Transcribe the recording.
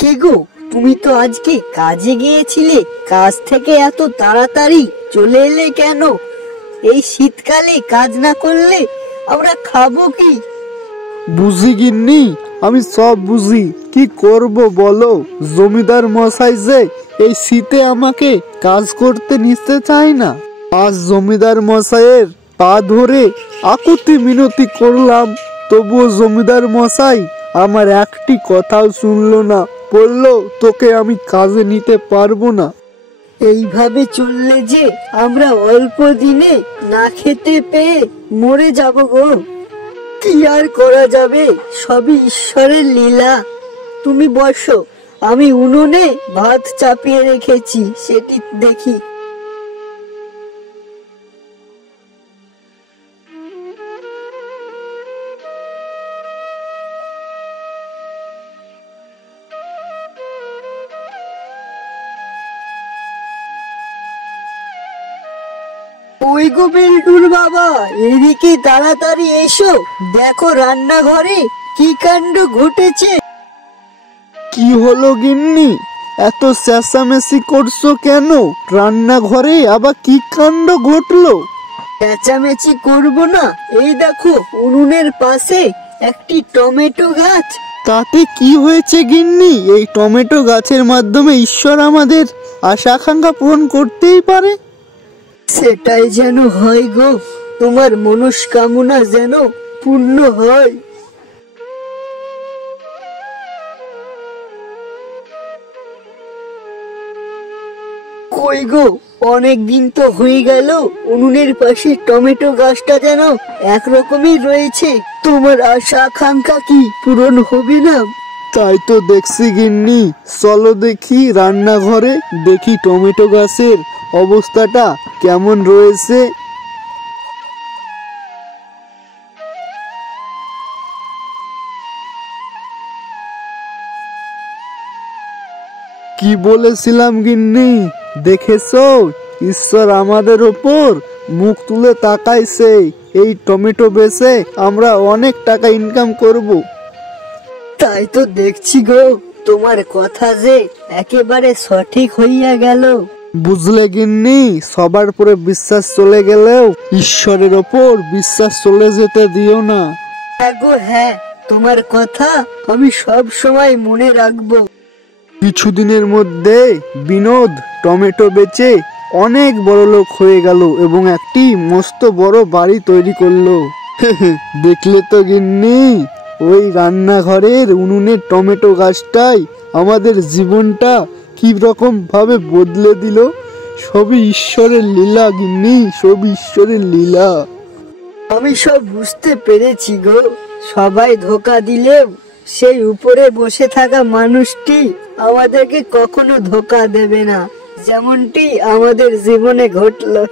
কে গো, তুমি তো আজকে কাজে গিয়েছিলে, কাজ থেকে এত তাড়াতাড়ি চলে এলে কেন? এই শীতকালে কাজ না করলে আমরা খাবো কি? বুঝি গিন্নি, আমি সব বুঝি। কি করব বলো, জমিদার মশাই যে এই শীতে আমাকে কাজ করতে নিতে চায় না। আজ জমিদার মশাইয়ের পা ধরে আকুতি মিনতি করলাম, তবুও জমিদার মশাই আমার একটি কথাও শুনলো না। বললো তোকে আমি কাজে নিতে পারবো না। এইভাবে চললে যে আমরা অল্প দিনে না খেতে পেয়ে মরে যাব গো। কি আর করা যাবে, সবই ঈশ্বরের লীলা। তুমি বসো, আমি উনুনে ভাত চাপিয়ে রেখেছি, সেটি দেখি। ওই গো বেলটুর বাবা, এদিকে তাড়াতাড়ি এসো, দেখো রান্নাঘরে কি কাণ্ড ঘটেছে। কি হলো গিন্নি, এত চেঁচামেচি করছো কেন? রান্নাঘরে আবার কি কাণ্ড ঘটলো? চেঁচামেচি করবো না, এই দেখো উনুনের পাশে একটি টমেটো গাছ। তাতে কি হয়েছে গিন্নি? এই টমেটো গাছের মাধ্যমে ঈশ্বর আমাদের আশা আকাঙ্ক্ষা পূরণ করতেই পারে। সেটাই যেন হয় গো, তোমার মনস্কামনা যেন পূর্ণ হয়। কই গো, অনেক দিন তো হয়ে গেল, উনুনের পাশে টমেটো গাছটা যেন একরকমই রয়েছে। তোমার আশা আকাঙ্ক্ষা কি পূরণ হবে না? তাই তো দেখছি গিন্নি, চলো দেখি রান্নাঘরে, দেখি টমেটো গাছের অবস্থাটা কেমন রয়েছে। কি বলেছিলাম গিন্নি, দেখেছো? ঈশ্বর আমাদের ওপর মুখ তুলে তাকাইছে। এই টমেটো বেচে আমরা অনেক টাকা ইনকাম করব। তাই তো দেখছি গো, তোমার কথা যে একেবারে সঠিক হইয়া গেল। বুঝলে গিন্নি, সবার পরে বিশ্বাস চলে গেলেও ঈশ্বরের ওপর বিশ্বাস চলে যেতে দিও না। হ্যাঁ গো হ্যাঁ, তোমার কথা আমি সব সময় মনে রাখবো। কিছুদিনের মধ্যে বিনোদ টমেটো বেচে অনেক বড় লোক হয়ে গেল এবং একটি মস্ত বড় বাড়ি তৈরি করলো। দেখলে তো গিন্নি, ওই রান্নাঘরের উনুনের টমেটো গাছটাই আমাদের জীবনটা কি রকম ভাবে বদলে দিল। সবই ঈশ্বরের লীলা গিন্নি, সবই ঈশ্বরের লীলা। আমি সব বুঝতে পেরেছি গো, সবাই ধোকা দিলেও সেই উপরে বসে থাকা মানুষটি আমাদেরকে কখনো ধোকা দেবে না, যেমনটি আমাদের জীবনে ঘটলো।